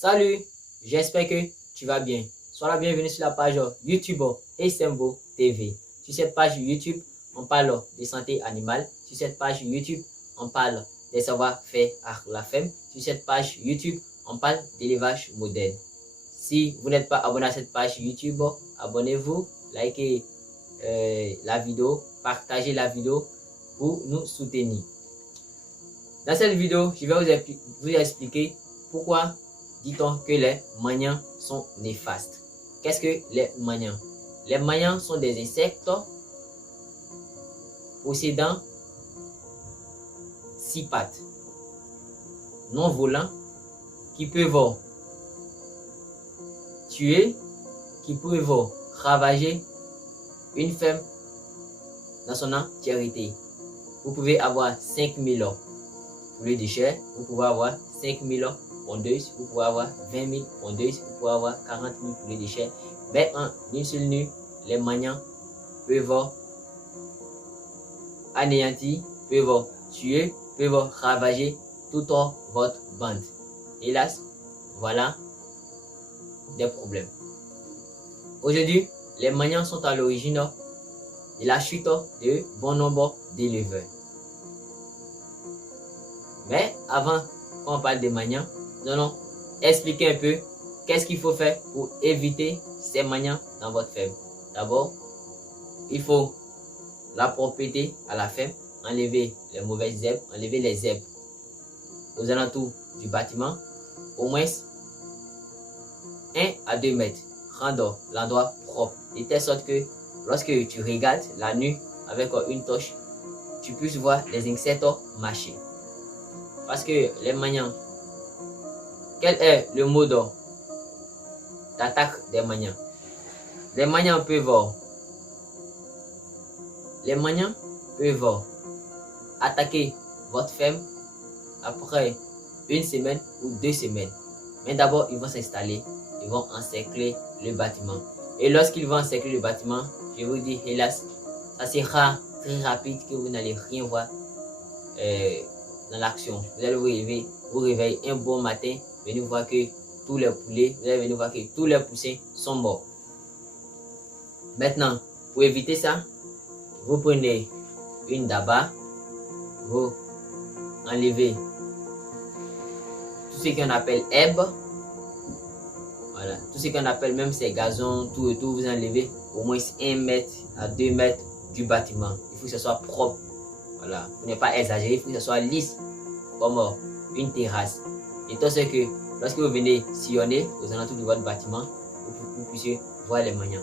Salut, j'espère que tu vas bien. Sois la bienvenue sur la page YouTube Esembo TV. Sur cette page YouTube, on parle de santé animale. Sur cette page YouTube, on parle des savoir-faire à la ferme. Sur cette page YouTube, on parle d'élevage moderne. Si vous n'êtes pas abonné à cette page YouTube, abonnez-vous, likez la vidéo, partagez la vidéo pour nous soutenir. Dans cette vidéo, je vais vous expliquer pourquoi dit-on que les magnans sont néfastes. Qu'est-ce que les magnans? Les magnans sont des insectes possédant 6 pattes, non volants, qui peuvent tuer, qui peuvent ravager une ferme dans son entièreté. Vous pouvez avoir 5000 poulets de chair, vous pouvez avoir 5000 pondeuses, vous pouvez avoir 20 000 pondeuses, vous pouvez avoir 40 000 poulets de chair. Mais en une seule nuit, les magnans peuvent anéantir, peuvent tuer, peuvent ravager toute votre bande. Hélas, voilà des problèmes. Aujourd'hui, les magnans sont à l'origine de la chute de bon nombre d'éleveurs. Mais avant qu'on parle des magnans, nous allons expliquer un peu qu'est-ce qu'il faut faire pour éviter ces magnans dans votre ferme. D'abord, il faut la propreté à la ferme, enlever les mauvaises herbes, enlever les herbes aux alentours du bâtiment, au moins 1 à 2 mètres, rendre l'endroit propre, de telle sorte que lorsque tu regardes la nuit avec une torche, tu puisses voir les insectes marcher. Parce que les magnans, quel est le mode d'attaque des magnans? Les magnans peuvent attaquer votre ferme après 1 semaine ou 2 semaines. Mais d'abord, ils vont s'installer, ils vont encercler le bâtiment. Et lorsqu'ils vont encercler le bâtiment, je vous dis, hélas, ça sera très rapide que vous n'allez rien voir dans l'action. Vous allez vous réveiller un bon matin, venir voir que tous les poulets, vous allez venir voir que tous les poussins sont morts. Maintenant, pour éviter ça, vous prenez une daba, vous enlevez tout ce qu'on appelle herbe, voilà, tout ce qu'on appelle même ces gazons, tout et tout, vous enlevez au moins 1 mètre à 2 mètres du bâtiment. Il faut que ce soit propre, voilà, pour ne pas exagérer, il faut que ce soit lisse comme une terrasse. Et tout ce que lorsque vous venez sillonner aux alentours de votre bâtiment, vous puissiez voir les magnans.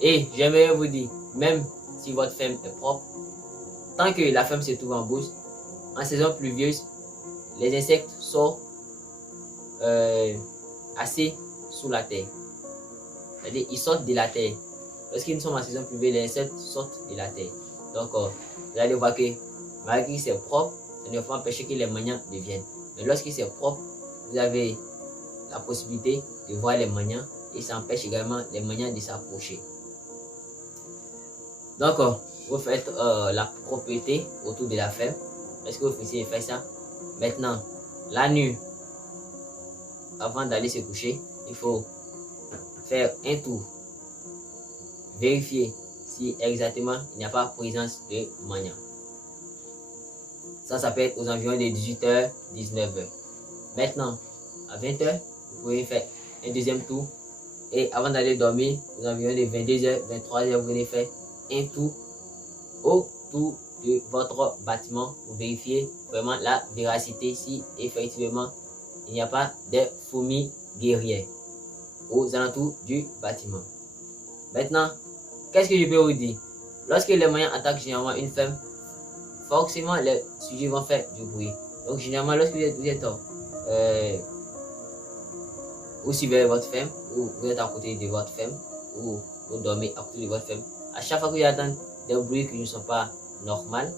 Et j'aimerais vous dire, même si votre ferme est propre, tant que la ferme se trouve en bourse, en saison pluvieuse, les insectes sont assez sous la terre. C'est-à-dire, ils sortent de la terre. Lorsqu'ils sont en saison pluvieuse, les insectes sortent de la terre. Donc, vous allez voir que malgré que c'est propre, ça ne va pas empêcher que les magnans deviennent. Mais lorsque c'est propre, vous avez la possibilité de voir les magnans et ça empêche également les magnans de s'approcher. Donc, vous faites la propreté autour de la ferme. Est-ce que vous puissiez faire ça? Maintenant, la nuit, avant d'aller se coucher, il faut faire un tour. Vérifier si exactement il n'y a pas présence de magnans. Ça peut être aux environs de 18h, 19h. Maintenant, à 20h, vous pouvez faire un deuxième tour. Et avant d'aller dormir, aux environs de 22h, 23h, vous venez faire un tour autour de votre bâtiment pour vérifier vraiment la véracité si effectivement il n'y a pas de fourmis guerrières aux alentours du bâtiment. Maintenant, qu'est-ce que je peux vous dire? Lorsque les magnans attaquent généralement une ferme, forcément les sujets vont faire du bruit. Donc généralement lorsque vous êtes vous suivez votre ferme, ou vous êtes à côté de votre ferme, ou vous dormez à côté de votre ferme, à chaque fois que vous entendez des bruits qui ne sont pas normaux,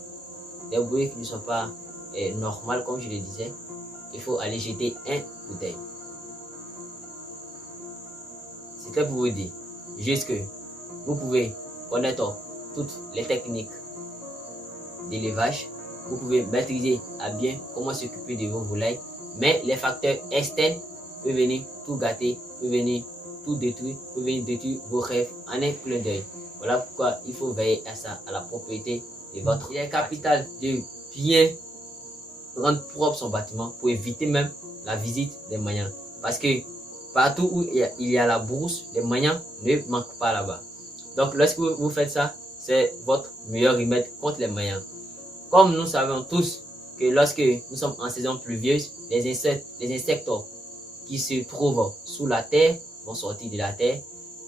des bruits qui ne sont pas normaux comme je le disais, il faut aller jeter un coup d'œil. C'était pour vous dire juste que vous pouvez connaître toutes les techniques d'élevage, vous pouvez maîtriser à bien comment s'occuper de vos volailles, mais les facteurs externes peut venir tout gâter, peut venir tout détruire, peut venir détruire vos rêves en un clin d'œil. Voilà pourquoi il faut veiller à ça, à la propriété de votre. Il est capital de bien rendre propre son bâtiment pour éviter même la visite des maniants. Parce que partout où il y a la bourse, les maniants ne manquent pas là-bas. Donc lorsque vous faites ça, c'est votre meilleur remède contre les maniants. Comme nous savons tous que lorsque nous sommes en saison pluvieuse, les insectes qui se trouvent sous la terre vont sortir de la terre.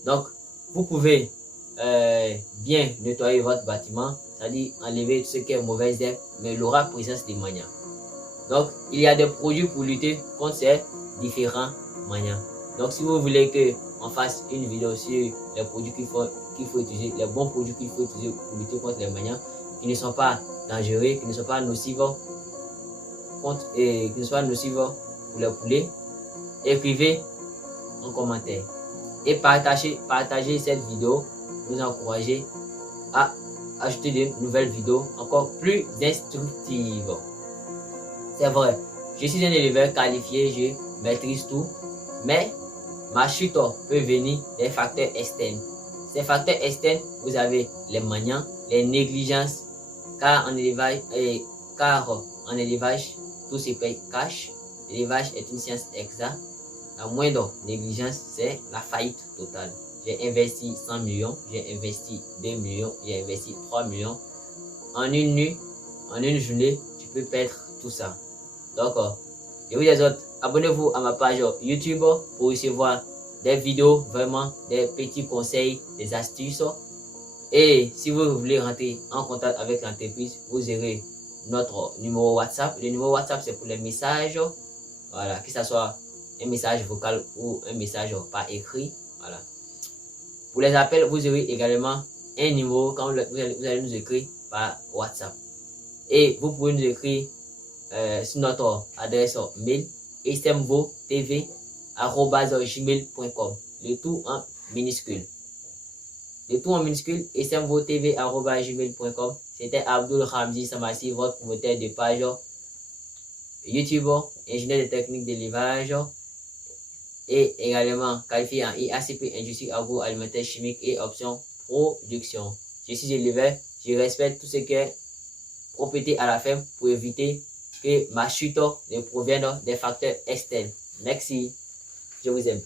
Donc vous pouvez bien nettoyer votre bâtiment, c'est-à-dire enlever tout ce qui est mauvaise herbe, mais il aura présence des maniants. Donc il y a des produits pour lutter contre ces différents maniants. Donc si vous voulez que on fasse une vidéo sur les produits qu'il faut utiliser, les bons produits qu'il faut utiliser pour lutter contre les maniants, qui ne sont pas dangereux, qui ne sont pas nocifs pour les poulets, écrivez en commentaire et partagez cette vidéo pour nous encourager à ajouter de nouvelles vidéos encore plus instructives. C'est vrai, je suis un éleveur qualifié, je maîtrise tout, mais ma chute peut venir des facteurs externes. Ces facteurs externes, vous avez les maniants, les négligences, car en élevage, tout se paye cash. L'élevage est une science exacte. La moindre négligence, c'est la faillite totale. J'ai investi 100 millions, j'ai investi 2 millions, j'ai investi 3 millions. En une nuit, en une journée, tu peux perdre tout ça. Donc, et vous les autres, abonnez-vous à ma page YouTube pour recevoir des vidéos, vraiment des petits conseils, des astuces. Et si vous voulez rentrer en contact avec l'entreprise, vous aurez notre numéro WhatsApp. Le numéro WhatsApp, c'est pour les messages. Voilà, que ce soit un message vocal ou un message par écrit. Voilà. Pour les appels, vous aurez également un numéro quand vous allez nous écrire par WhatsApp. Et vous pouvez nous écrire sur notre adresse mail smvotv@gmail.com. Le tout en minuscule. Le tout en minuscule smvotv@gmail.com. C'était Abdul Ramzi Samassi, votre promoteur de page YouTube, ingénieur de techniques d'élevage et également qualifié en IACP, industrie agroalimentaire chimique et option production. Je suis éleveur, je respecte tout ce qui est propriété à la ferme pour éviter que ma chute ne provienne des facteurs externes. Merci, je vous aime.